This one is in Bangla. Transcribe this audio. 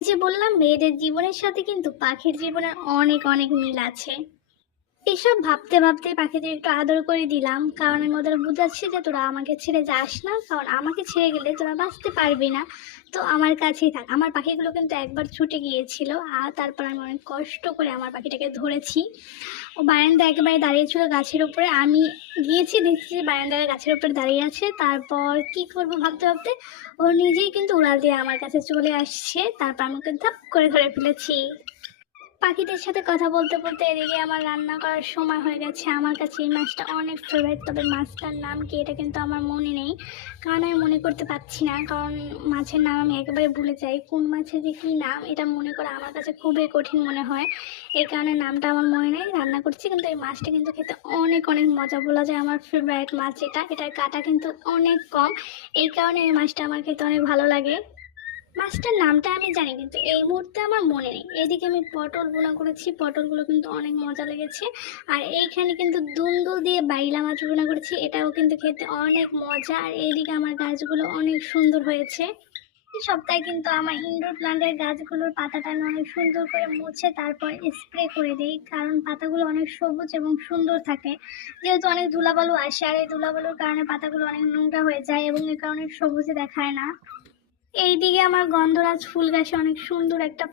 যে বললাম মেয়েদের জীবনের সাথে কিন্তু পাখির জীবনের অনেক অনেক মিল আছে। এসব ভাবতে ভাবতে পাখিদের একটু আদর করে দিলাম, কারণ আমি ওদের বুঝাচ্ছি যে তোরা আমাকে ছেড়ে যাস না, কারণ আমাকে ছেড়ে গেলে তোরা বাঁচতে পারবি না। তো আমার কাছেই থাক। আমার পাখিগুলো কিন্তু একবার ছুটে গিয়েছিল, আর তারপর আমি অনেক কষ্ট করে আমার পাখিটাকে ধরেছি। ও বারান্দা একেবারে দাঁড়িয়েছিল গাছের উপরে। আমি গিয়েছি, দেখছি যে গাছের উপরে দাঁড়িয়ে আছে। তারপর কি করব ভাবতে ভাবতে? ও নিজেই কিন্তু উড়াল দিয়ে আমার কাছে চলে আসছে। তারপর আমাকে ধাপ করে ধরে ফেলেছি। পাখিদের সাথে কথা বলতে বলতে এদিকে আমার রান্না করার সময় হয়ে গেছে। আমার কাছে এই মাছটা অনেক ফেভারিট তবে মাছটার নাম কি এটা কিন্তু আমার মনে নেই। কারণ আমি মনে করতে পারছি না, কারণ মাছের নাম আমি একেবারে ভুলে যাই। কোন মাছের যে কী নাম, এটা মনে করা আমার কাছে খুবই কঠিন মনে হয়। এই কারণে নামটা আমার মনে নেই, রান্না করছি, কিন্তু এই মাছটা কিন্তু খেতে অনেক অনেক মজা। বলা যায় আমার ফেভারিট মাছ এটা। এটার কাটা কিন্তু অনেক কম। এই কারণে এই মাছটা আমার খেতে অনেক ভালো লাগে। মাছটার নামটা আমি জানি, কিন্তু এই মুহূর্তে আমার মনে নেই। এদিকে আমি পটল বোনা করেছি, পটলগুলো কিন্তু অনেক মজা লেগেছে। আর এইখানে কিন্তু দুন্দুল দিয়ে বাইলা মাছ বোনা করেছি, এটাও কিন্তু খেতে অনেক মজা। আর এইদিকে আমার গাছগুলো অনেক সুন্দর হয়েছে। এই সপ্তাহে কিন্তু আমার ইনডোর প্ল্যান্টের গাছগুলোর পাতাটা আমি অনেক সুন্দর করে মুছে তারপর স্প্রে করে দিই, কারণ পাতাগুলো অনেক সবুজ এবং সুন্দর থাকে। যেহেতু অনেক ধুলাবালু আসে, আর এই ধুলাবালুর কারণে পাতাগুলো অনেক নোংরা হয়ে যায় এবং এই কারণে সবুজে দেখায় না। এইদিকে আমার গন্ধরাজ ফুল গাছে অনেক সুন্দর একটা